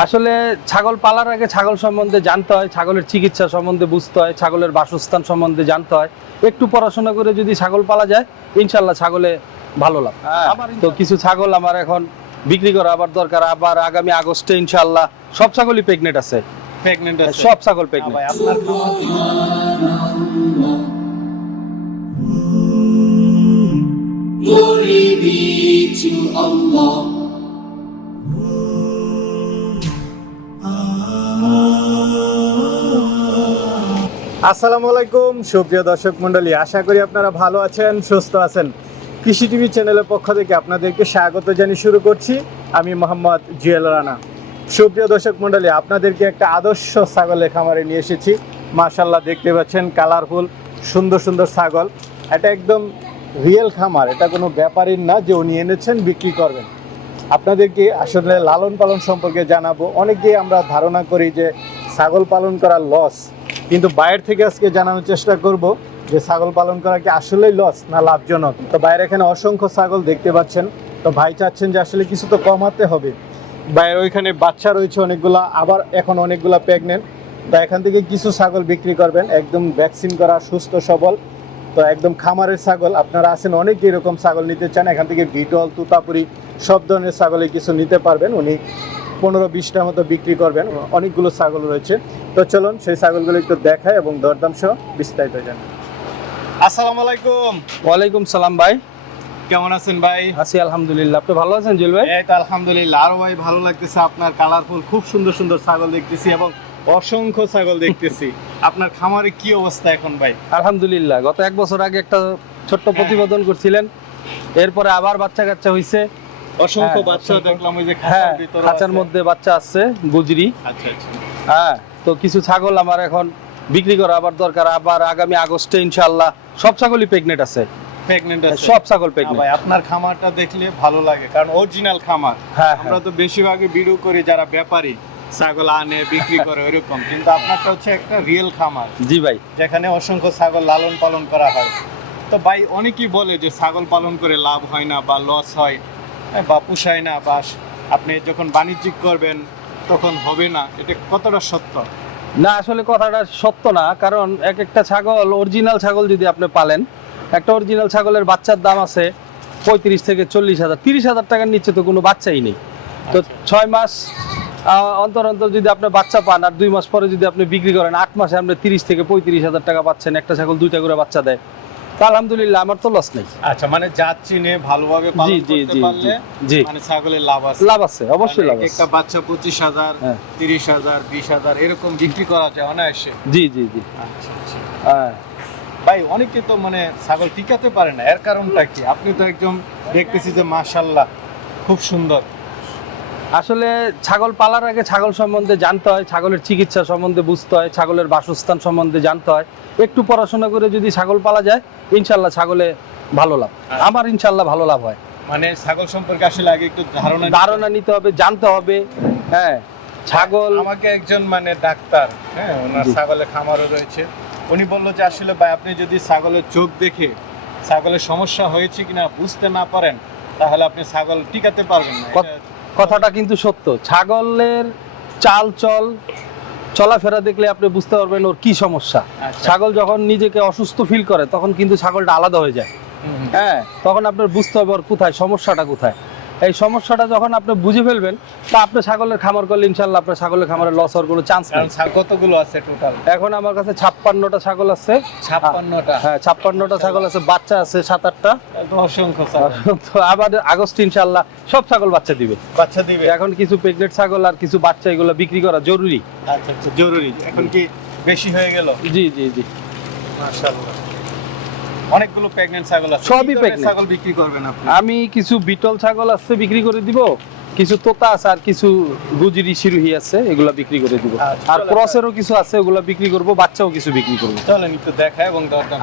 আসলে ছাগল পালার আগে ছাগল সম্বন্ধে জানতে হয়, ছাগলের চিকিৎসা সম্বন্ধে বুঝতে হয়, ছাগলের বাসস্থান সম্বন্ধে জানতে হয়। একটু পড়াশোনা করে যদি ছাগল পালা যায়, ইনশাল্লাহ ছাগলে ভালো লাভ। তো কিছু ছাগল আমার এখন বিক্রি করা আবার দরকার। আবার আগামী আগস্টে ইনশাল্লাহ সব ছাগলই প্রেগনেন্ট আছে। প্রেগনেন্ট আছে সব ছাগল ভাই প্রেগনেন্ট। আপনার খামার Glory be to Allah. আসসালামু আলাইকুম সুপ্রিয় দর্শক মণ্ডলী, আশা করি আপনারা ভালো আছেন, সুস্থ আছেন। কৃষি টিভি চ্যানেলের পক্ষ থেকে আপনাদেরকে স্বাগত জানিয়ে শুরু করছি আমি মোহাম্মদ জুয়েল রানা। সুপ্রিয় দর্শক মণ্ডলী, আপনাদেরকে একটা আদর্শ ছাগলের খামারে নিয়ে এসেছি। মাশাআল্লাহ, দেখতে পাচ্ছেন কালারফুল সুন্দর সুন্দর ছাগল। এটা একদম রিয়েল খামার, এটা কোনো ব্যাপারীর না যে উনি এনেছেন বিক্রি করবেন। আপনাদেরকে আসলে লালন পালন সম্পর্কে জানাবো। অনেকেই আমরা ধারণা করি যে ছাগল পালন করা লস, কিন্তু বাইরের থেকে আজকে জানানোর চেষ্টা করব যে ছাগল পালন করা কি আসলেই লস না লাভজনক। তো বাইরে এখানে অসংখ্য ছাগল দেখতে পাচ্ছেন। তো ভাই চাচ্ছেন যে আসলে কিছু তো কমাতে হবে। বাইরে ওইখানে বাচ্চা রয়েছে অনেকগুলা, আবার এখন অনেকগুলা প্রেগনেন্ট। তো এখান থেকে কিছু ছাগল বিক্রি করবেন, একদম ভ্যাকসিন করা সুস্থ সবল। তো একদম খামারের ছাগল আপনারা আছেন অনেক, এরকম ছাগল নিতে চান, এখান থেকে বিটল তুতাপুরি সব ধরনের ছাগলে কিছু নিতে পারবেন। উনি 15-20টার মতো বিক্রি করবেন, অনেকগুলো ছাগল রয়েছে। তো চলুন সেই ছাগলগুলো একটু দেখায় এবং দরদাম সহ বিস্তারিত জানাই। আসসালামু আলাইকুম। ওয়ালাইকুম সালাম ভাই, কেমন আছেন ভাই? আছি আলহামদুলিল্লাহ। আপনি ভালো আছেন জুয়েল ভাই? এই তো আলহামদুলিল্লাহ। আরো ভাই ভালো লাগতেছে, আপনার কালারফুল খুব সুন্দর সুন্দর ছাগল দেখতেছি এবং অসংখ্য ছাগল দেখতেছি। আপনার খামারে কি অবস্থা এখন ভাই? আলহামদুলিল্লাহ, গত 1 বছর আগে একটা ছোট্ট প্রতিবেদন করছিলেন, এরপরে আবার বাচ্চা কাচ্চা হইছে। অসংখ্য হ্যাঁ, বাচ্চা অসংখ্য। দেখলাম ওই যে হ্যাঁ, খাঁচার ভিতরে খাঁচার আছে। মধ্যে বাচ্চা আছে গুজরি। আচ্ছা আচ্ছা। হ্যাঁ, তো কিছু ছাগল আমার এখন বিক্রি করা আবার দরকার। আবার আগামী আগস্টে ইনশাআল্লাহ সব ছাগলই প্রেগনেন্ট আছে। প্রেগনেন্ট আছে সব ছাগল না প্রেগনেন্ট। ভাই, আপনার খামারটা দেখলে ভালো লাগে, কারণ অরিজিনাল খামার। হ্যাঁ, আমরা তো বেশিরভাগই ভিডিও করি যারা ব্যাপারী ছাগল আনে বিক্রি করে ওইরকম, কিন্তু আপনারটা হচ্ছে একটা রিয়েল খামার জি ভাই। যেখানে অসংখ্য ছাগল লালন পালন করা হয়। তো ভাই অনেকেই বলে যে ছাগল পালন করে লাভ হয় না বা লস হয়, বা পুষায় না, বা আপনি যখন বাণিজ্যিক করবেন তখন হবে না, এটা কতটা সত্য? না, আসলে কথাটা সত্য না, কারণ এক একটা ছাগল, অরিজিনাল ছাগল যদি আপনি পালেন, একটা অরিজিনাল ছাগলের বাচ্চার দাম আছে 35 থেকে 40,000, 30,000 টাকার নিচে তো কোনো বাচ্চাই নেই। তো আচ্ছা। 6 মাস অন্তর অন্তর যদি আপনি বাচ্চা পান, আর 2 মাস পরে যদি আপনি বিক্রি করেন, 8 মাসে আপনি 30 থেকে 35,000 টাকা পাচ্ছেন। একটা ছাগল 2টা করে বাচ্চা দেয়, তো আলহামদুলিল্লাহ আমার তো লস নেই। আচ্ছা, মানে জাত চিনে ভালোভাবে পালন জি, জি, করতে জি, পারলে জি। মানে ছাগলের লাভ আছে। লাভ আছে, অবশ্যই লাভ মানে আছে। একটা বাচ্চা 25,000, হ্যাঁ। 30,000, 20,000 এরকম বিক্রি করা যায় অনায়াসে। জি জি জি। আচ্ছা আচ্ছা। হ্যাঁ, ভাই অনেকে তো মানে ছাগল টিকাতে পারে না, এর কারণটা কি? আপনি তো একদম দেখতেছি যে মাশাআল্লাহ খুব সুন্দর। আসলে ছাগল পালার আগে ছাগল সম্বন্ধে জানতে হয়, ছাগলের চিকিৎসা সম্বন্ধে বুঝতে হয়, ছাগলের বাসস্থান সম্বন্ধে জানতে হয়। একটু পড়াশোনা করে যদি ছাগল পালা যায়, ইনশাল্লাহ ছাগলে ভালো লাভ। আমার ইনশাল্লাহ ভালো লাভ হয়। মানে ছাগল সম্পর্কে আসলে আগে একটু ধারণা নিতে হবে, জানতে হবে। হ্যাঁ, ছাগল আমাকে একজন মানে ডাক্তার, হ্যাঁ, ওনার জি। ছাগলের খামারও রয়েছে, উনি বললো যে আসলে ভাই আপনি যদি ছাগলের চোখ দেখে ছাগলের সমস্যা হয়েছে কিনা বুঝতে না পারেন, তাহলে আপনি ছাগল টিকাতে পারবেন না। কথাটা কিন্তু সত্য। ছাগলের চাল চল চলাফেরা দেখলে আপনি বুঝতে পারবেন ওর কি সমস্যা। আচ্ছা। ছাগল যখন নিজেকে অসুস্থ ফিল করে, তখন কিন্তু ছাগলটা আলাদা হয়ে যায়। হুম। হ্যাঁ, তখন আপনার বুঝতে হবে ওর কোথায় সমস্যাটা, কোথায়। এই সমস্যাটা যখন আপনি বুঝে ফেলবেন, তা আপনি ছাগলের খামার করলে ইনশাল্লাহ আপনার ছাগলের খামারে লস হওয়ার কোনো চান্স কারণ নেই। ছাগল কতগুলো আছে টোটাল? এখন আমার কাছে 56টা ছাগল আছে। 56টা? হ্যাঁ, 56টা ছাগল আছে, বাচ্চা আছে 7-8টা। অসংখ্য ছাগল। তো আবার আগস্ট ইনশাল্লাহ সব ছাগল বাচ্চা দিবে। বাচ্চা দিবে? এখন কিছু প্রেগনেন্ট ছাগল আর কিছু বাচ্চা, এগুলো বিক্রি করা জরুরি। আচ্ছা আচ্ছা, জরুরি। এখন কি বেশি হয়ে গেল? জি জি জি। মাশাআল্লাহ, অনেকগুলো প্রেগন্যান্ট ছাগল আছে। সবই কি ধরনের pregnant। ছাগল বিক্রি করবেন আপনি? আমি কিছু বিটল ছাগল আছে বিক্রি করে দিব, কিছু তোতা আছে, আর কিছু গুজরি শিরোহী আছে, এগুলা বিক্রি করে দিব। আচ্ছা, আর চলো। ক্রসেরও কিছু আছে, ওগুলা বিক্রি করব, বাচ্চাও কিছু বিক্রি করব। চলেন একটু দেখাই এবং দরদাম।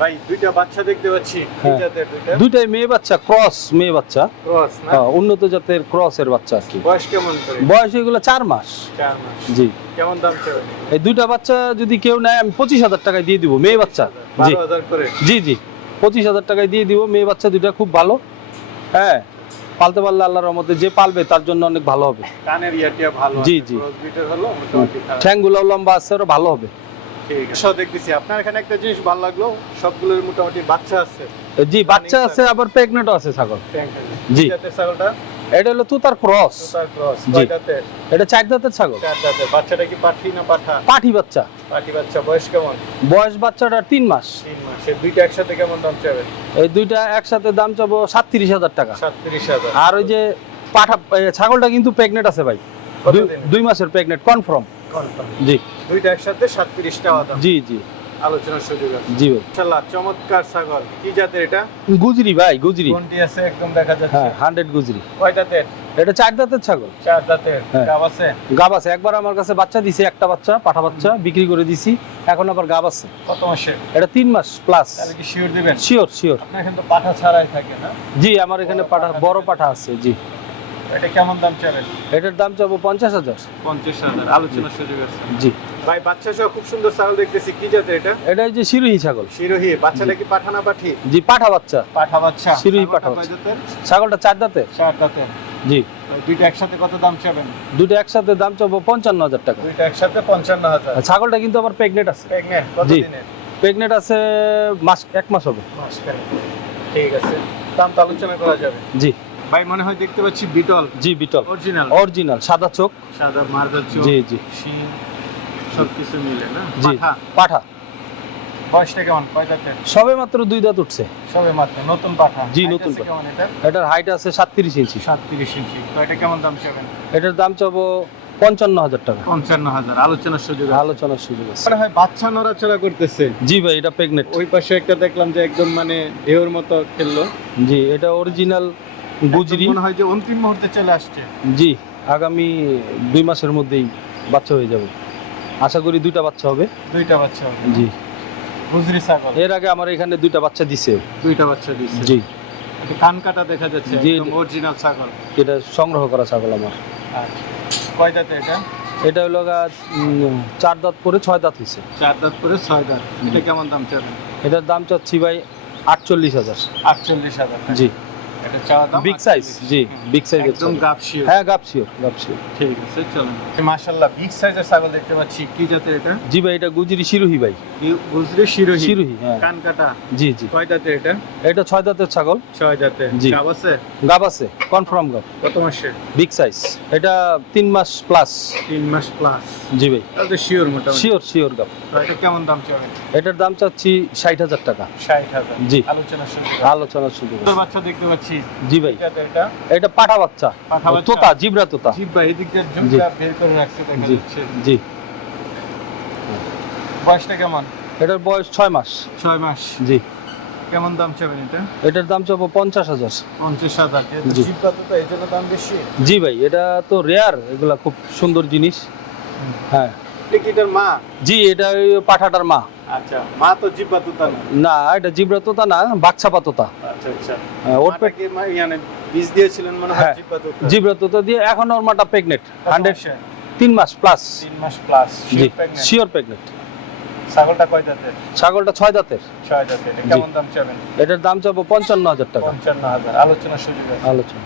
ভাই দুইটা বাচ্চা দেখতে পাচ্ছি। হ্যাঁ। দুইটা দুইটাই মেয়ে বাচ্চা, ক্রস মেয়ে বাচ্চা। ক্রস না? হ্যাঁ, উন্নত জাতের ক্রসের বাচ্চা আর কি। বয়স কেমন করে? বয়স এগুলো 4 মাস। 4 মাস। জি। কেমন দাম চাই? এই দুইটা বাচ্চা যদি কেউ নেয়, আমি 25,000 টাকায় দিয়ে দিব, মেয়ে বাচ্চা। জি 12,000 করে? জি জি, 25,000 টাকায় দিয়ে দিব, মেয়ে বাচ্চা দুইটা খুব ভালো। হ্যাঁ, পালতে পারলে আল্লাহর রহমতে যে পালবে তার জন্য অনেক ভালো হবে। কানের ইয়াটিয়া ভালো জি, আছে, জি। ক্রস ব্রিডের হলো মোটামুটি খারাপ। ঠ্যাংগুলো লম্বা আছে, আরো ভালো হবে। ঠিক আছে, সব দেখতেছি আপনার এখানে একটা জিনিস ভালো লাগলো, সবগুলোর মোটামুটি বাচ্চা আছে। জি, বাচ্চা আছে, আবার প্রেগনেন্টও আছে ছাগল। জি। জি, জাতের ছাগলটা এটা হলো তুতার ক্রস। তোতার ক্রস, জি। কয়টাতে? এটা 4 দাঁতের ছাগল, চার দাঁতের। বাচ্চাটা কি পাঠি না পাঠা? পাঠি বাচ্চা। পাঠি বাচ্চা, বয়স কেমন? বয়স বাচ্চাটার 3 মাস। 3 মাস। এই দুইটা একসাথে কেমন দাম চাবেন? এই দুইটা একসাথে দাম চাবো 37,000 টাকা। 37,000। আর ওই যে পাঠা ছাগলটা কিন্তু প্রেগনেন্ট আছে ভাই, কতদিন? 2 মাসের প্রেগনেন্ট কনফার্ম। Confirm। জি দুইটা একসাথে 37 টাকা দাম। জি জি আলোচনার সুযোগ আছে। জি ভাই। মাশাআল্লাহ, চমৎকার ছাগল। কি জাতের এটা? গুজরি ভাই, গুজরি। কোনটি আছে একদম দেখা যাচ্ছে? হ্যাঁ, 100 গুজরি। কয় দাঁতের? এটা 4 দাঁতের ছাগল। চার দাঁতের। হ্যাঁ। গাব আছে? গাব আছে, একবার আমার কাছে বাচ্চা দিছে, একটা বাচ্চা পাঠা বাচ্চা বিক্রি করে দিছি, এখন আবার গাব আছে। কত মাসের? এটা 3 মাস প্লাস। তাহলে কি শিওর দিবেন? Sure sure. আপনার কিন্তু পাঠা ছাড়াই থাকে না? জি, আমার এখানে পাঠা, বড় পাঠা আছে। জি। এটা কেমন দাম চাবেন? এটার দাম চাবো 50,000। 50,000। আলোচনার সুযোগ আছে। জি। ভাই, বাচ্চা সহ খুব সুন্দর ছাগল দেখতেছি। কি জাতের এটা? এটা এই যে শিরোহী ছাগল। শিরোহী। বাচ্চাটা কি পাঠা না পাঠি? জি, পাঠা বাচ্চা। পাঠা বাচ্চা। শিরোহী ছাগলটা পাঠা কয় বাচ্চা। জাতের? ছাগলটা 4 দাঁতের। চার দাঁতের। জি। তো দুইটা একসাথে কত দাম চাবেন? দুটো একসাথে দাম চাবো 55,000 টাকা। দুইটা একসাথে 55,000। আর ছাগলটা কিন্তু আবার প্রেগনেন্ট আছে। প্রেগন্যান্ট কত জি। দিনের? প্রেগনেন্ট আছে, এক মাস হবে। মাসখানেক। ঠিক আছে, দাম তো আলোচনা করা যাবে। জি ভাই, মনে হয় দেখতে পাচ্ছি বিটল। জি, বিটল অরিজিনাল। অরিজিনাল সাদা চোখ। সাদা মার্বেল চোখ। জি জি শিং সবকিছু মিলে না? জি। পাঠা। পাঠা বয়সটা কেমন? কয় দাঁতের? সবে মাত্র 2 দাঁত উঠছে। সবে মাত্র নতুন পাঠা। জি, Height নতুন আছে পাঠা। কেমন এটা? এটার হাইট আছে 37 ইঞ্চি। 37 ইঞ্চি। তো এটা কেমন দাম চাবেন? এটার দাম চাবো 55,000 টাকা। 55,000। আলোচনার সুযোগ আছে। আলোচনার সুযোগ আছে। মনে হয় বাচ্চা নড়াচড়া করতেছে। জি ভাই, এটা প্রেগনেন্ট। ওই পাশে একটা দেখলাম যে একদম মানে ঢেউর মতো খেললো। জি, এটা অরিজিনাল গুজরি। একদম মনে হয় যে অন্তিম মুহূর্তে চলে আসছে। জি, আগামী 2 মাসের মধ্যেই বাচ্চা হয়ে যাবে, আশা করি 2টা বাচ্চা হবে। দুইটা বাচ্চা হবে। জি। গুজরি ছাগল। এর আগে আমার এখানে 2টা বাচ্চা দিছে। দুইটা বাচ্চা দিচ্ছে। জি, একটু কান কাটা দেখা যাচ্ছে। জি। একদম অরিজিনাল ছাগল। এটা সংগ্রহ করা ছাগল আমার। আচ্ছা। কয় দাঁতে এটা? এটা হলো 4 দাঁত পরে 6 দাঁত হয়েছে। চার দাঁত করে 6 দাঁত। এটা কেমন দাম চাবেন? এটার দাম চাচ্ছি ভাই 48,000। 48,000 টাকা। জি। এটা চাওয়া দাম বিগ সাইজ। 48,000 জি, বিগ সাইজের একদম গাবশিও। হ্যাঁ, গাপসিও গাপসিও। ঠিক আছে, চলুন। মাশাআল্লাহ, বিগ সাইজের ছাগল দেখতে পাচ্ছি। কি জাতের এটা? জি ভাই, এটা গুজরি শিরোহী ভাই। গুজরি শিরোহী। শিরোহী, হ্যাঁ। কান কাটা। জি জি। কয় দাঁতের এটা? এটা 6 দাঁতের ছাগল। 6 দাঁতে। জি। গাব আছে? গাব আছে, কনফার্ম গাব। কত মাসের? Big size. এটা 3 মাস প্লাস। 3 মাস প্লাস। জি ভাই, তাহলে শিওর মোটামুটি। শিওর শিওর গাব। তো এটা কেমন দাম চাবেন? এটার দাম চাচ্ছি 60,000 টাকা। 60,000। জি। আলোচনার সুযোগ। আলোচনার সুযোগ আছে। ছোট বাচ্চা দেখতে পাচ্ছি। জি ভাই, কি জাতের এটা? এটা পাঠা বাচ্চা। পাঠা বাচ্চা? তোতা, জিব্রা তোতা। জিব্বা এদিক দিয়ে জুমটা বের করে রাখছে দেখা জি যাচ্ছে। জি। বয়সটা কেমন? এটার বয়স 6 মাস। 6 মাস। জি। কেমন দাম চাবেন এটা? এটার দাম চাবো 50,000। 50,000। যেহেতু জি। জিব্বা তো এই জন্য দাম বেশি। জি ভাই, এটা তো রেয়ার, এগুলা খুব সুন্দর জিনিস। হ্যাঁ। এটা কি এটার মা? জি, এটা ওই পাঠাটার মা। আচ্ছা, মা তো জিব্বা তো তা না। না, এটা জিব্রা তোতা না, বাচ্চাপা তোতা। আচ্ছা আচ্ছা। ওর মাটা কি মানে বীজ দিয়েছিলেন মনে হয় হ্যাঁ। জিব্বা তো তা। জিব্রা তোতা দিয়ে এখন ওর মাটা প্রেগনেন্ট। 100 মাসে? 3 মাস প্লাস। 3 মাস প্লাস। জি, শিওর প্রেগনেন্ট। ছাগলটা কয় দাঁতের? ছাগলটা 6 দাঁতের। 6 দাঁতের। এটা জি। কেমন দাম চাবেন? এটার দাম চাবো 55,000 টাকা। 55,000। আলোচনার সুযোগ আছে। আলোচনা।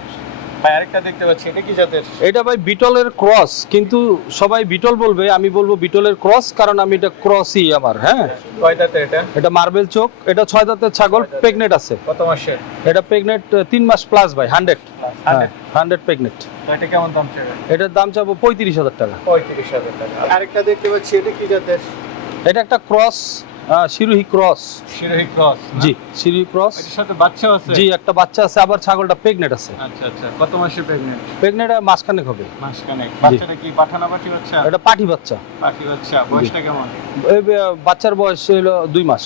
ভাই, আরেকটা দেখতে পাচ্ছি। এটা কি জাতের? এটা ভাই বিটলের ক্রস, কিন্তু সবাই বিটল বলবে, আমি বলবো বিটলের ক্রস, কারণ আমি এটা ক্রসই আমার। হ্যাঁ, কয় দাঁতের এটা? এটা মার্বেল চোখ। এটা 6 দাঁতের ছাগল, 6 দাঁতের। প্রেগনেন্ট আছে। কত মাসের? এটা প্রেগনেন্ট 3 মাস প্লাস ভাই, 100। হ্যাঁ, 100। 100 প্রেগনেন্ট। তো এটা কেমন দাম চাবেন? এটার দাম চাবো 35,000 টাকা। 35,000 টাকা। আরেকটা দেখতে পাচ্ছি। এটা কি জাতের? এটা একটা cross, Sirohi cross. Sirohi cross. জি, শিরোহী ক্রস। এটার সাথে বাচ্চাও আছে? জি, একটা বাচ্চা আছে, আবার ছাগলটা প্রেগনেন্ট আছে। আচ্ছা আচ্ছা। কত মাসে প্রেগন্যান্ট? প্রেগনেন্ট মাসখানেক হবে। মাসখানেক। বাচ্চাটা কি পাঠানা পাঠি বাচ্চা? এটা পাঠি বাচ্চা। পাঠি বাচ্চা। বয়সটা কেমন? এই বাচ্চার বয়স হলো 2 মাস।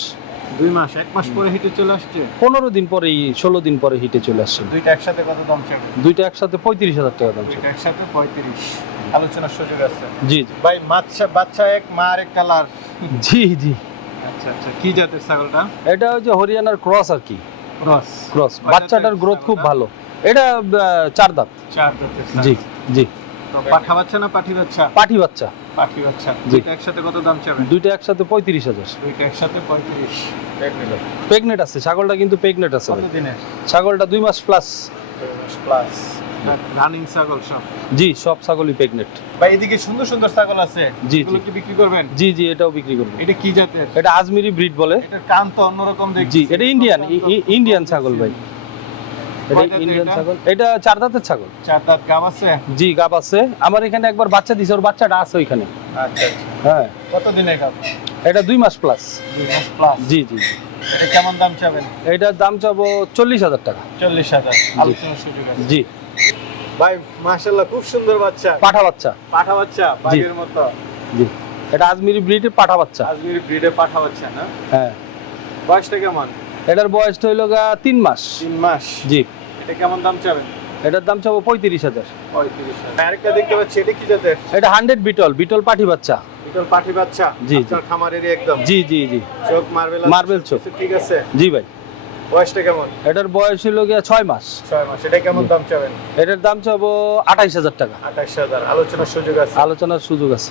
2 মাস। 1 মাস পরে হিটে চলে আসছে? 15 দিন পরেই, 16 দিন পরে হিটে চলে আসছে। দুইটা একসাথে কত দাম চাবেন? দুইটা একসাথে 35,000 টাকা দাম। দুইটা একসাথে 35। আলোচনার সুযোগ আছে। জি ভাই, বাচ্চা এক, মা আরেক কালার। জি জি। আচ্ছা আচ্ছা। কি জাতের ছাগলটা? এটা হচ্ছে হরিয়ানার ক্রস আর কি। ক্রস। ক্রস, কয় বাচ্চাটার দাঁতের গ্রোথ খুব ছাগলটা? ভালো। এটা 4 দাঁত। 4 দাঁতের ছাগল। জি জি। তো পাঠা বাচ্চা না পাঠি বাচ্চা? পাঠি বাচ্চা। পাঠি বাচ্চা। জি। দুইটা একসাথে কত দাম চাবেন? দুইটা একসাথে 35,000। দুইটা একসাথে 35। প্রেগনেন্ট আছে ছাগলটা, কিন্তু প্রেগনেন্ট আছে কত ভাই। দিনের? ছাগলটা 2 মাস প্লাস। প্লাস রানিং ছাগল সব। জি, সব ছাগলই প্রেগনেন্ট। ভাই এদিকে সুন্দর সুন্দর ছাগল আছে, জি, এগুলো জি। কি বিক্রি করবেন? জি জি, এটাও বিক্রি করবো। এটা কি জাতের? এটা আজমিরি ব্রিড বলে। এটার কান তো অন্যরকম দেখছি। জি, এটা ইন্ডিয়ান কান তো ইন্ডিয়ান ছাগল ভাই। এটা কয় দাঁতের ইন্ডিয়ান এটা? ছাগল। এটা 4 দাঁতের ছাগল। 4 দাঁত গাব আছে? জি, গাব আছে। আমার এখানে একবার বাচ্চা দিছে, ওর বাচ্চাটা আছে ওইখানে। আচ্ছা। হ্যাঁ, কত দিনের গাব? এটা 2 মাস প্লাস। 2 মাস প্লাস। জি জি। এটা কেমন দাম চাবেন? এটার দাম চাবো 40,000 টাকা। 40,000 আলোচনার সুযোগ আছে। জি। ভাই মাশাআল্লাহ খুব সুন্দর বাচ্চা। পাঠা বাচ্চা। পাঠা বাচ্চা বাঘের মতো। জি, এটা আজমিরি ব্রিডের পাঠা বাচ্চা। আজমিরি ব্রিডে পাঠা বাচ্চা না? হ্যাঁ। বয়সটা কেমন? এটার বয়সটা হইল 3 মাস। 3 মাস। জি। এটা কেমন দাম চাবেন? এটার দাম চাবো 35,000। 35,000। আরেকটা দেখতে পাচ্ছি, এটা কি জাতের? এটা 100 বিটল পাঠি বাচ্চা। বিটল পাঠি বাচ্চা। জি, জি। আপনার খামারেরই একদম। জি জি জি। চোখ মার্বেল আছে, মার্বেল চোখ। সবকিছু ঠিক আছে? জি ভাই। বয়সটা কেমন? এটার বয়স হইল 6 মাস। 6 মাস। এটা কেমন দাম চাবেন? এটার দাম চাবো 28,000 টাকা। 28,000 আলোচনার সুযোগ আছে। আলোচনার সুযোগ আছে।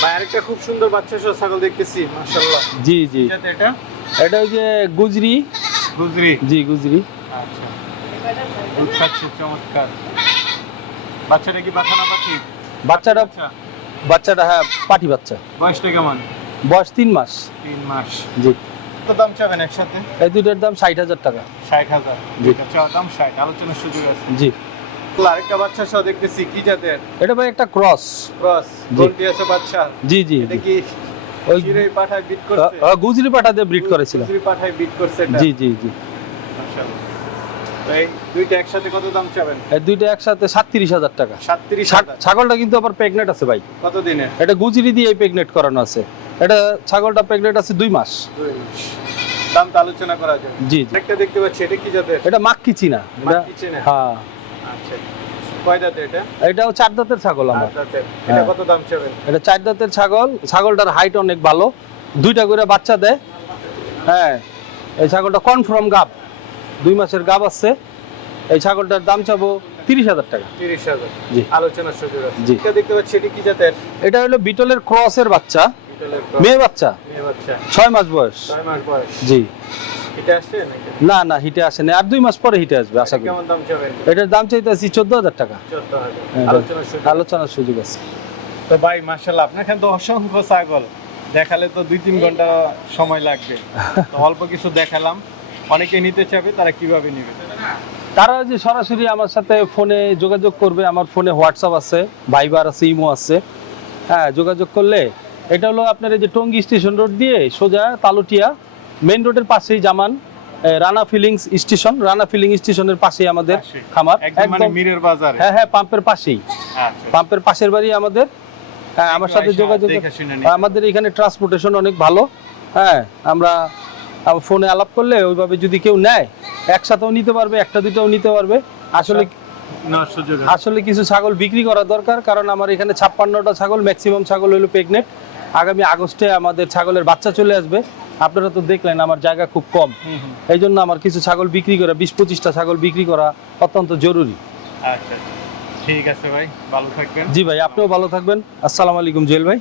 ভাই আরেকটা খুব সুন্দর বাচ্চা সহ ছাগল দেখতেছি, মাশাআল্লাহ। জি জি। কি জাতের এটা? এটা ওই যে গুজরি। গুজরি। জি, গুজরি। আচ্ছা। দুধ খাচ্ছে, চমৎকার। বাচ্চাটা কি বাচ্চা না পাখি? বাচ্চাটা আচ্ছা। বাচ্চাটা হ্যাঁ, পাঠি বাচ্চা। বয়সটা কেমন? বয়স 3 মাস। 3 মাস। জি। কত দাম চাবেন একসাথে? এই দুইটার দাম 60,000 টাকা। 60,000। জি। এটা চাওয়া দাম 60, আলোচনার সুযোগ আছে। জি। আরেকটা বাচ্চা সহ দেখতেছি, কি জাতের? এটা ভাই একটা ক্রস। ক্রস। জি। গোল্ডি আছে বাচ্চা। জি জি। এটা কি ওই চিরই পাঠায় বিট করছে? গুজরি পাঠা দিয়ে ব্রিড করেছিলাম। গুজরি পাঠায় বিট করছে এটা। জি জি জি। মাশাআল্লাহ। এই দুইটা একসাথে কত দাম চাবেন? এই দুইটা একসাথে 37,000 টাকা। 37,000। ছাগলটা কিন্তু আবার প্রেগনেন্ট আছে ভাই। কত দিনে? এটা গুজরি দিয়ে প্রেগনেন্ট করানো আছে। এটা ছাগলটা প্রেগনেন্ট আছে 2 মাস। 2 মাস। দাম তো আলোচনা করা যাবে। জি জি। একটা দেখতে পাচ্ছি, এটা কি জাতের? এটা মাক্কি চীনা। এটা মাক্কি চীনা? হ্যাঁ। আচ্ছা। কয় দাঁতের এটা? এটাও 4 দাঁতের ছাগল আমার। 4 দাঁতের। এটা হ্যাঁ। কত দাম চাবেন? এটা 4 দাঁতের ছাগল। ছাগলটার হাইট অনেক ভালো, 2টা করে বাচ্চা দেয়। হ্যাঁ, এই ছাগলটা কনফার্ম গাব, 2 মাসের গাব আছে। এই ছাগলটার দাম চাবো 30,000 টাকা। 30,000। জি। আলোচনার সুযোগ আছে। জি। এটা দেখতে পাচ্ছি, এটা কি জাতের? এটা হলো বিটলের ক্রসের বাচ্চা, বিটলের ক্রস। মেয়ে বাচ্চা, মেয়ে বাচ্চা। 6 মাস বয়স। 6 মাস বয়স। জি। এটা আসছে নাকি? না না, হিটে আসে না, আর 2 মাস পরে হিটে আসবে আশা করি। কেমন দাম চাবেন? এটার দাম চাইতেছি 14,000 টাকা। 14,000। হ্যাঁ, আলোচনার সুযোগ। আলোচনার সুযোগ আছে। তো ভাই মাশাআল্লাহ, আপনার এখানে তো অসংখ্য ছাগল, দেখালে তো 2-3 ঘন্টা সময় লাগবে। তো অল্প কিছু দেখালাম, অনেকে নিতে চাবে, তারা কিভাবে নেবে? তারা যে সরাসরি আমার সাথে ফোনে যোগাযোগ করবে। আমার ফোনে হোয়াটসঅ্যাপ আছে, ভাইবার আছে, ইমো আছে। হ্যাঁ, যোগাযোগ করলে এটা হলো আপনার এই যে টঙ্গী স্টেশন রোড দিয়ে সোজা তালুটিয়া মেইন রোডের পাশেই Zaman Rana fillings station. Rana filling স্টেশনের পাশেই আমাদের পাশে। খামার। একদম মানে মিরের বাজারে। হ্যাঁ হ্যাঁ, পাম্পের পাশেই। আচ্ছা। পাম্পের পাশের বাড়ি আমাদের। হ্যাঁ, আমার সাথে একটু যোগাযোগ। দেখে শুনে নিতে। আমাদের এখানে ট্রান্সপোর্টেশন অনেক ভালো। হ্যাঁ, আমরা ফোনে আলাপ করলে ওইভাবে যদি কেউ নেয়, একসাথেও নিতে পারবে, একটা দুটাও নিতে পারবে। আসলে নেওয়ার সুযোগ আছে। আসলে কিছু ছাগল বিক্রি করা দরকার, কারণ আমার এখানে 56টা ছাগল, ম্যাক্সিমাম ছাগল হলো প্রেগনেন্ট। আগামী আগস্টে আমাদের ছাগলের বাচ্চা চলে আসবে। আপনারা তো দেখলেন আমার জায়গা খুব কম, এই জন্য আমার কিছু ছাগল বিক্রি করা, 20-25টা ছাগল বিক্রি করা অত্যন্ত জরুরি। আচ্ছা, ঠিক আছে ভাই, ভালো থাকবেন। জি ভাই, আপনিও ভালো থাকবেন। আসসালামু আলাইকুম জুয়েল ভাই।